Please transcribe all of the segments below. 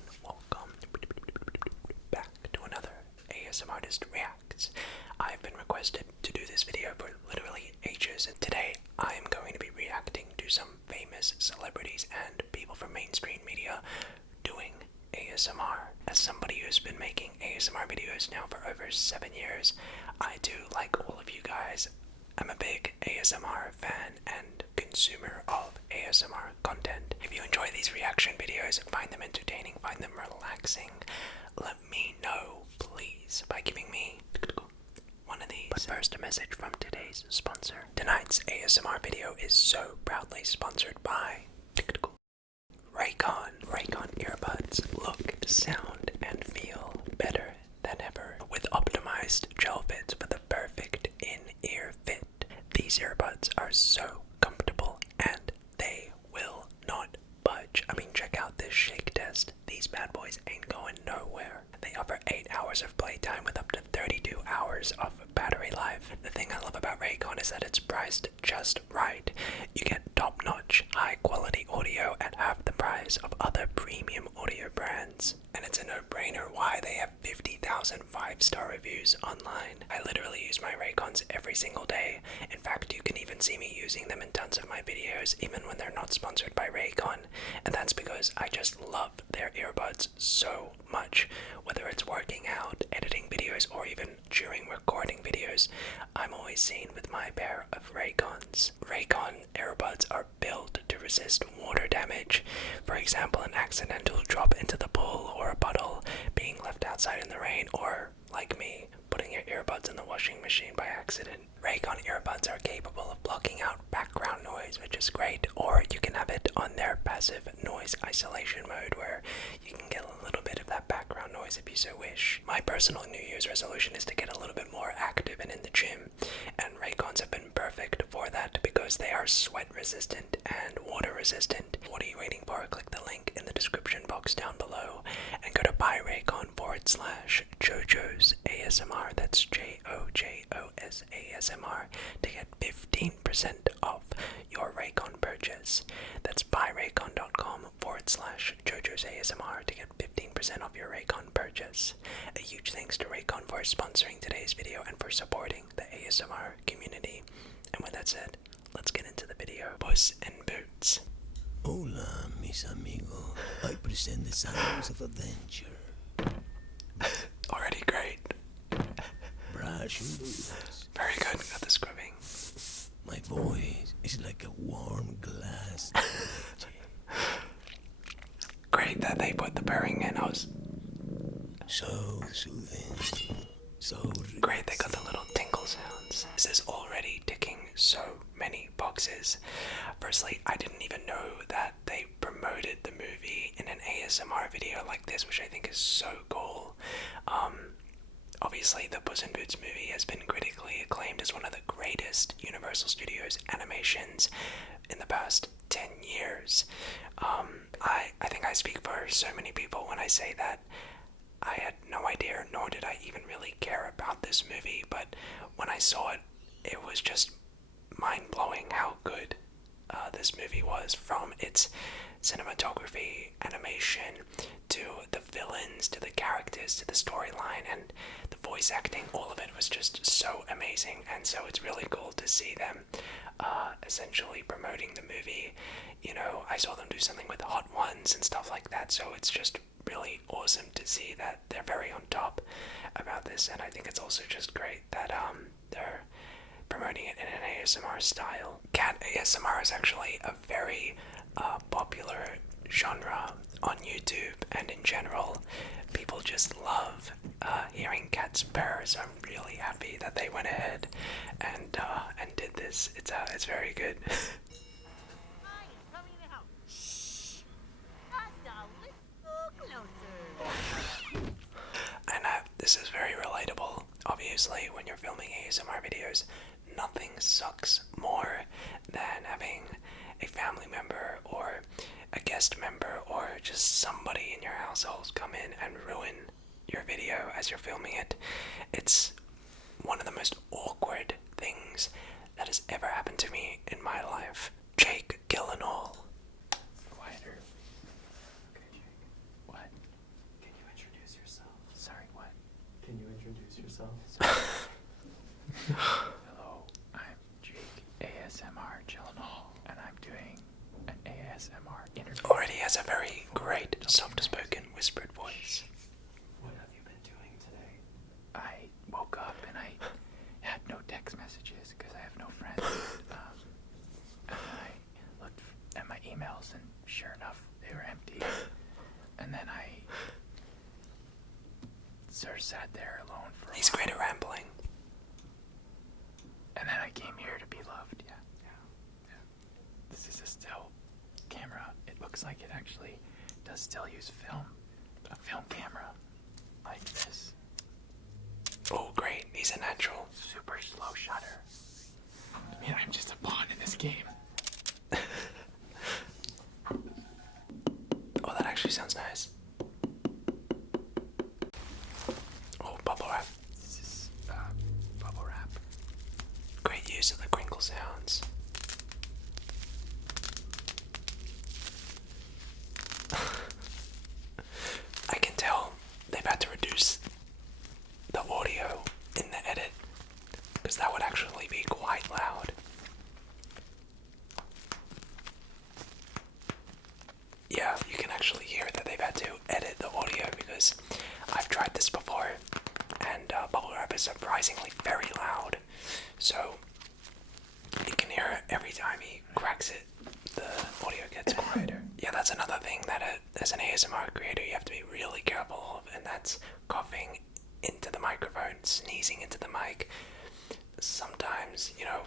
everyone, welcome back to another ASM Artist Reacts. I've been requested to do this video for literally ages, and today I am going to be reacting to some famous celebrities and people from mainstream media doing ASMR. As somebody who's been making ASMR videos now for over 7 years, I do, like all of you guys, I'm a big ASMR fan and consumer of ASMR content. If you enjoy these reaction videos, find them entertaining, find them relaxing, let me know, please, by giving me one of these. But first, a message from today's sponsor. Tonight's ASMR video is so proudly sponsored by Raycon. Raycon earbuds look, sound, and feel better than ever with optimized gel fits for the perfect in-ear fit. These earbuds are so comfortable and they will not budge. I mean, check out this shake test. These bad boys ain't going nowhere. They offer 8 hours of playtime with up to 32 hours of battery life. The thing I love about Raycon is that it's priced just right. You get top-notch, high-quality audio at half the price of other premium audio brands. And it's a no-brainer why they have 50,000 5-star reviews online. I literally use my Raycons every single day. In fact, you can even see me using them in tons of my videos, even when they're not sponsored by Raycon. And that's because I just love their earbuds so much. Whether it's working out, editing videos, or even during recording videos, I'm always seen with my pair of Raycons. Raycon earbuds are built to resist water damage. For example, an accidental drop into the pool or a puddle, being left outside in the rain, or, like me, putting your earbuds in the washing machine by accident. Raycon earbuds are capable of blocking out background noise, which is great, or you can have it on their passive noise isolation mode where you can get a little bit of that background noise if you so wish. My personal New Year's resolution is to get a little bit more active and in the gym, and Raycons have been perfect for that because they are sweat resistant and water resistant. What are you waiting for? Click the link in the description box down below and go to buyraycon/JoJo's ASMR. That's JoJo's ASMR to get 15% off your Raycon purchase. That's buyraycon.com/JoJo's ASMR to get 15% off your Raycon purchase. A huge thanks to Raycon for sponsoring today's video and for supporting the ASMR community. And with that said, let's get into the video. Puss in Boots. Hola, mis amigos. I present the sounds of adventure. Already great. Brush your boots. Very good. Got the scrubbing. My voice is like a warm glass. Great that they put the purring in. I was So soothing. So great they got the little tinkle sounds. This is already ticking so many boxes. Firstly, I didn't even know that they promoted the movie in an ASMR video like this, which I think is so cool. Obviously, the Puss in Boots movie has been critically acclaimed as one of the greatest Universal Studios animations in the past 10 years. I think I speak for so many people when I say that I had no idea, nor did I even really care about this movie, but when I saw it, it was just mind-blowing how good this movie was, from its cinematography, animation, to the villains, to the characters, to the storyline, and the voice acting. All of it was just so amazing, and so it's really cool to see them essentially promoting the movie. You know, I saw them do something with Hot Ones and stuff like that, so it's just really awesome to see that they're very on top about this, and I think it's also just great that they're promoting it in an ASMR style. Cat ASMR is actually a very popular genre on YouTube, and in general, people just love hearing cats purr, so I'm really happy that they went ahead and did this. It's very good. And this is very relatable. Obviously, when you're filming ASMR videos, nothing sucks more than having a family member or a guest member or just somebody in your household come in and ruin your video as you're filming it. It's one of the most awkward things that has ever happened to me in my life. Jake Gyllenhaal. Quieter. Okay, Jake. What? themselves. Hello, I'm Jake ASMR Gyllenhaal, and I'm doing an ASMR interview. Already has a very great, soft-spoken, whispered voice. What have you been doing today? I woke up and I had no text messages because I have no friends. And I looked at my emails, and sure enough, they were empty. And then I sort of sat there alone for a He's while. great at rambling. And then I came here to be loved. Yeah. This is a still camera. It looks like it actually does still use film. A film camera like this. Oh, great. He's a natural. Super slow shutter. I mean, I'm just a pawn in this game. Oh, that actually sounds nice. Oh, bubble wrap. This is bubble wrap. Great use of the crinkle sounds. I can tell they've had to reduce the audio in the edit because that would actually be quite loud. Yeah, you can actually hear that they've had to edit the audio because I've tried this before and bubble wrap is surprisingly very loud. So you can hear it every time he cracks it, the audio gets quieter. Yeah, that's another thing that as an ASMR creator you have to be really careful of, and that's coughing into the microphone, sneezing into the mic. Sometimes, you know,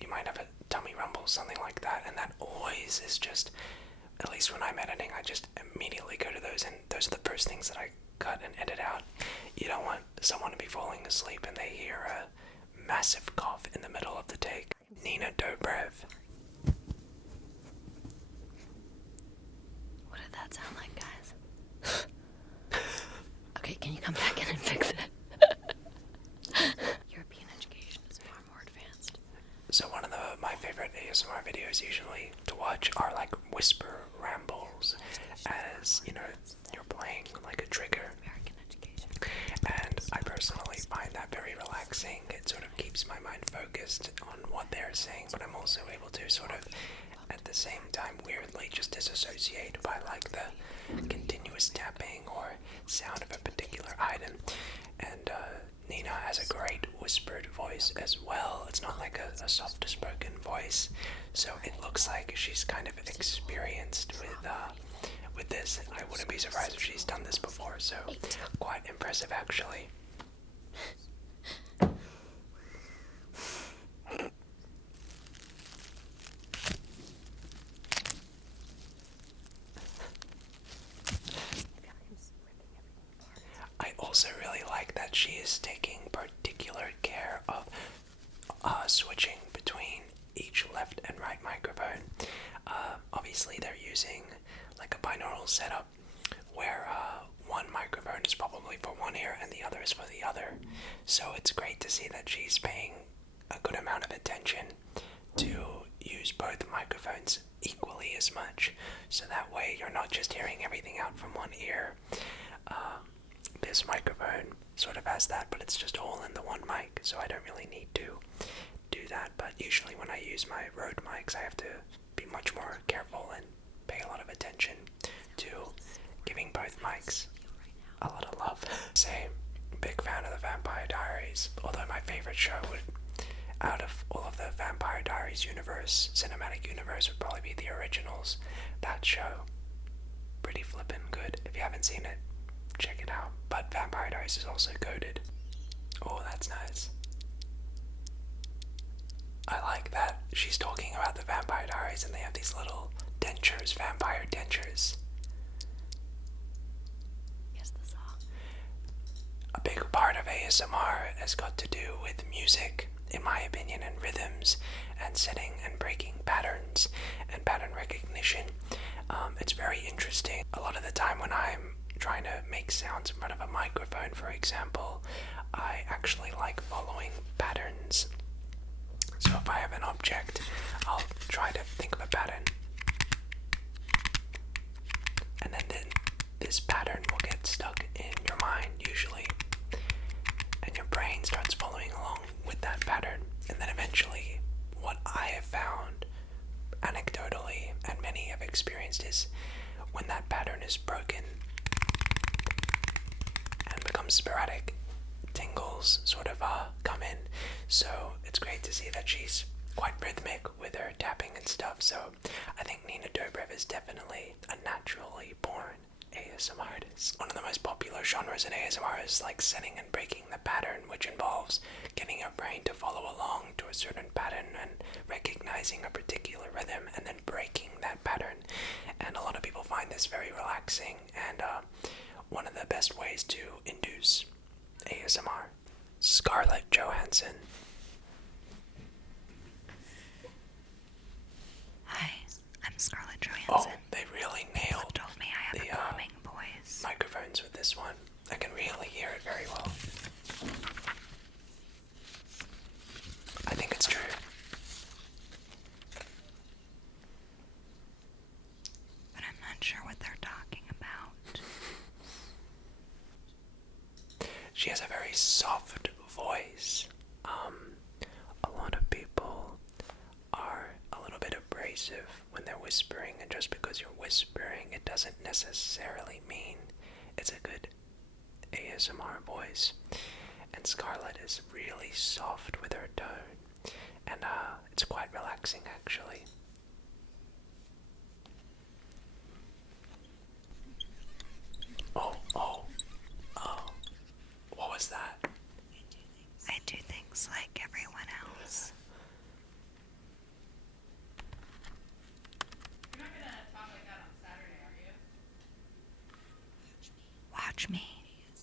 you might have a tummy rumble, something like that, and that always is just, at least when I'm editing, I just immediately go to those, and those are the first things that I cut and edit out. You don't want someone to be falling asleep and they hear a massive cough in the middle of the take. Nina Dobrev. What did that sound like, guys? Okay, can you come back in and fix it? European education is far more advanced. So one of my favorite ASMR videos usually to watch are like whisper rambles, as you know, you're playing like a trigger. American education. And I personally find that very relaxing. It sort of keeps my mind focused on what they're saying, but I'm also able to sort of, at the same time, weirdly just disassociate by like the continuous tapping or sound of a particular item. And Nina has a great whispered voice as well. It's not like a soft spoken voice, so it looks like she's kind of experienced with this. I wouldn't be surprised if she's done this before, so quite impressive actually. I also really like that she is taking particular care of switching between each left and right microphone. Obviously they're using like a binaural setup where one microphone is probably for one ear and the other is for the other. So it's great to see that she's paying a good amount of attention to use both microphones equally as much. So that way you're not just hearing everything out from one ear. This microphone sort of has that, but it's just all in the one mic, so I don't really need to do that. But usually when I use my Rode mics, I have to be much more careful and pay a lot of attention to giving both mics a lot of love. Same, big fan of the Vampire Diaries, although my favorite show out of all of the Vampire Diaries universe, cinematic universe, would probably be the originals. That show, pretty flippin' good. If you haven't seen it, check it out. But Vampire Diaries is also coded. Oh, that's nice. I like that she's talking about the Vampire Diaries and they have these little dentures, vampire dentures. Guess the song. A big part of ASMR has got to do with music, in my opinion, and rhythms, and setting and breaking patterns, and pattern recognition. It's very interesting. A lot of the time when I'm trying to make sounds in front of a microphone, for example, I actually like following patterns. So if I have an object, I'll try to think of a pattern. And then this pattern will get stuck in your mind, usually. And your brain brain starts following along with that pattern. And then eventually, what I have found anecdotally, and many have experienced, is when that pattern is broken and becomes sporadic, tingles sort of come in. So it's great to see that she's quite rhythmic with her tapping and stuff. So I think Nina Dobrev is definitely a naturally born ASMR artist. One of the most popular genres in ASMR is like setting and breaking the pattern, which involves getting your brain to follow along to a certain pattern and recognizing a particular rhythm and then breaking that pattern. And a lot of people find this very relaxing and one of the best ways to induce ASMR. Scarlett Johansson. Hi, I'm Scarlett Johansson. Oh, they really nailed Told me I have the a calming voice. microphones with this one. I can really hear it very well. I think it's true. But I'm not sure what they're talking about. She has a very soft voice. A lot of people are a little bit abrasive when they're whispering, and just because you're whispering, it doesn't necessarily mean it's a good ASMR voice. And Scarlett is really soft with her tone, and it's quite relaxing actually. Oh, what was that? I do things like everyone else. You're not gonna talk like that on Saturday, are you? Watch me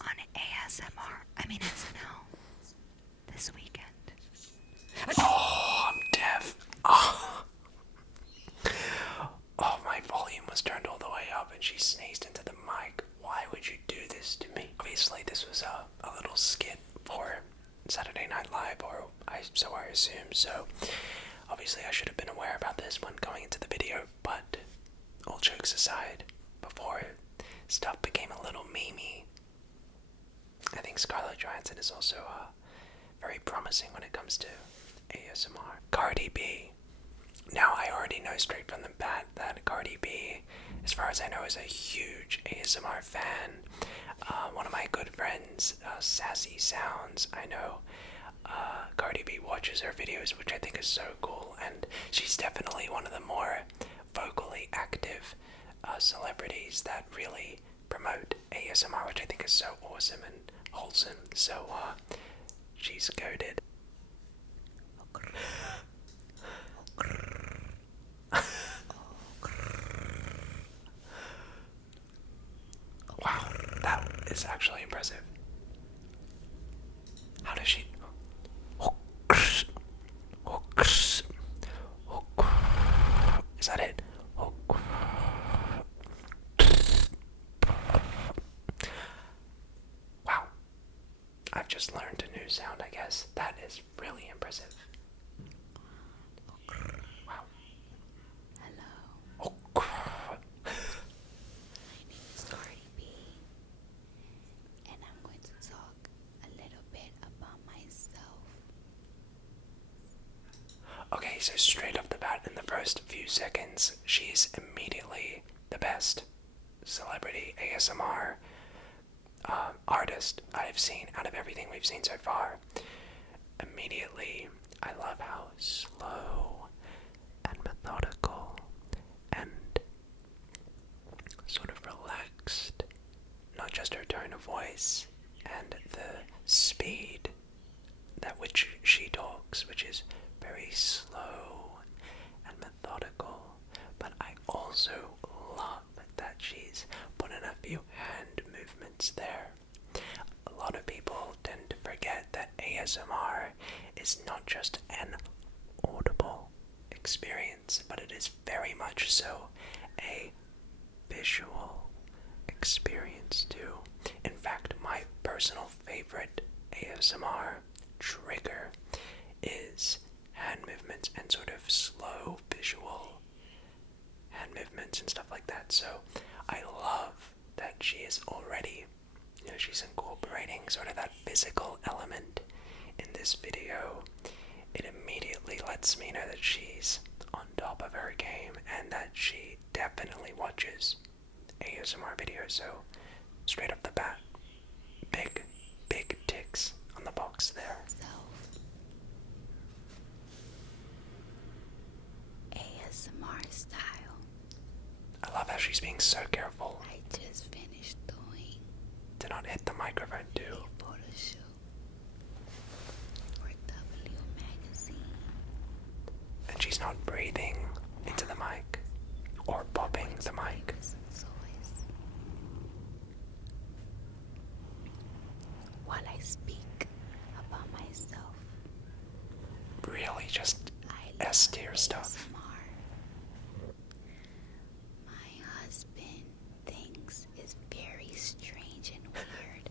on ASMR, SNL, this weekend. Oh, I'm deaf. Oh. Oh, my volume was turned all the way up and she sneezed into the mic. Why would you do this to me? Obviously, this was a little skit for Saturday Night Live, or so I assume. So, obviously, I should have been aware about this one going into the video. But all jokes aside, before stuff became a little memey, I think Scarlett Johansson is also very promising when it comes to ASMR. Cardi B. Now, I already know straight from the bat that Cardi B, as far as I know, is a huge ASMR fan. One of my good friends, Sassy Sounds, I know Cardi B watches her videos, which I think is so cool, and she's definitely one of the more vocally active celebrities that really promote ASMR, which I think is so awesome and wholesome. So, she's goated. Wow, that is actually impressive. How does she... Is that it? Wow. I've just learned a new sound, I guess. That is really impressive. Wow. Hello, Oh, my name is Cardi B, and I'm going to talk a little bit about myself. okay, so straight off the bat, in the first few seconds, she's immediately the best celebrity ASMR artist I've seen out of everything we've seen so far. Immediately, I love how slow and methodical and sort of relaxed, not just her tone of voice and the speed at which she talks, which is very slow and methodical, but I also love that she's put in a few hand movements there. A lot of people tend to forget that ASMR is not just an audible experience, but it is very much so a visual experience too. In fact, my personal favorite ASMR trigger is hand movements and sort of slow visual hand movements and stuff like that. So I love that she is already, she's incorporating sort of that physical element this video, it immediately lets me know that she's on top of her game and that she definitely watches ASMR videos. So straight off the bat, big ticks on the box there. So, ASMR style. I love how she's being so careful I just finished doing to not hit the microphone too. a photo shoot for W Magazine. And she's not breathing into the mic or popping the mic. Flavors and soys. While I speak about myself, Really just I S love tier stuff. ASMR. My husband thinks it's very strange and weird.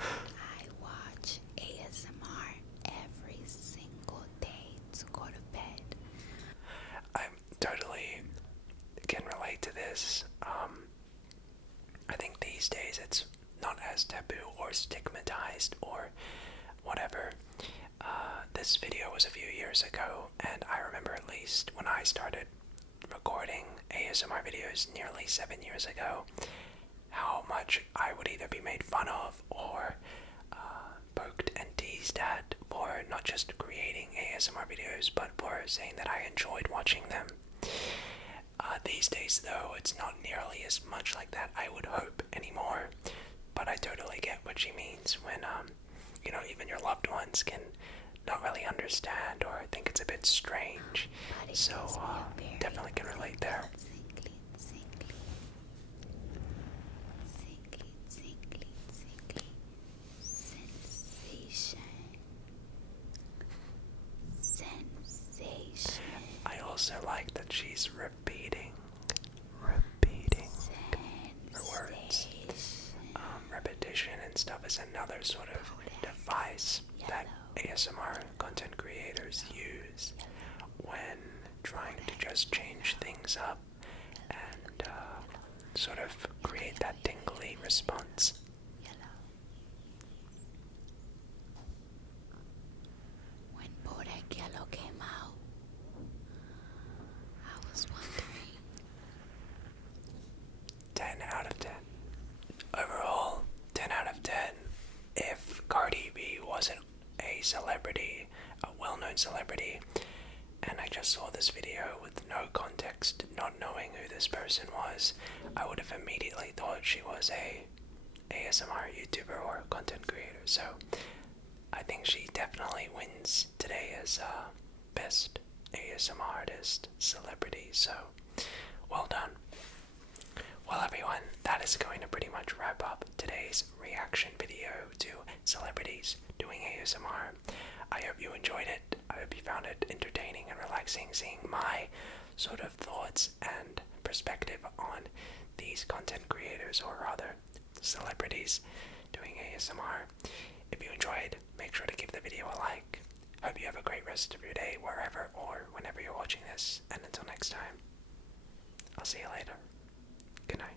I watch ASMR every single day to go to bed. I totally can relate to this. I think these days it's not as taboo or stigmatized or whatever. This video was a few years ago, and I remember at least when I started recording ASMR videos nearly 7 years ago, how much I would either be made fun of or poked and teased at for not just creating ASMR videos, but for saying that I enjoyed watching them. These days, though, it's not nearly as much like that, I would hope, anymore. But I totally get what she means when, even your loved ones can not really understand or think it's a bit strange. But it So, gives me a very definitely can relate there. tingly sensation. I also like that she's repeating her words. Repetition and stuff is another sort of device that ASMR content creators use when trying to just change things up and sort of create that tingly response. Yellow. When Bodak Yellow came out, I was wondering. 10 out of 10. Overall, 10 out of 10. If Cardi B wasn't a celebrity, a well-known celebrity, and I just saw this video with no context, not knowing who this person was, I would have immediately thought she was a ASMR YouTuber or content creator. So I think she definitely wins today as best ASMR artist celebrity. So well done. Well, everyone, that is going to pretty much wrap up today's reaction video to celebrities doing ASMR. I hope you enjoyed it. I hope you found it entertaining and relaxing, seeing my sort of thoughts and perspective on these content creators or rather celebrities doing ASMR. If you enjoyed, make sure to give the video a like. Hope you have a great rest of your day wherever or whenever you're watching this. And until next time, I'll see you later. Good night.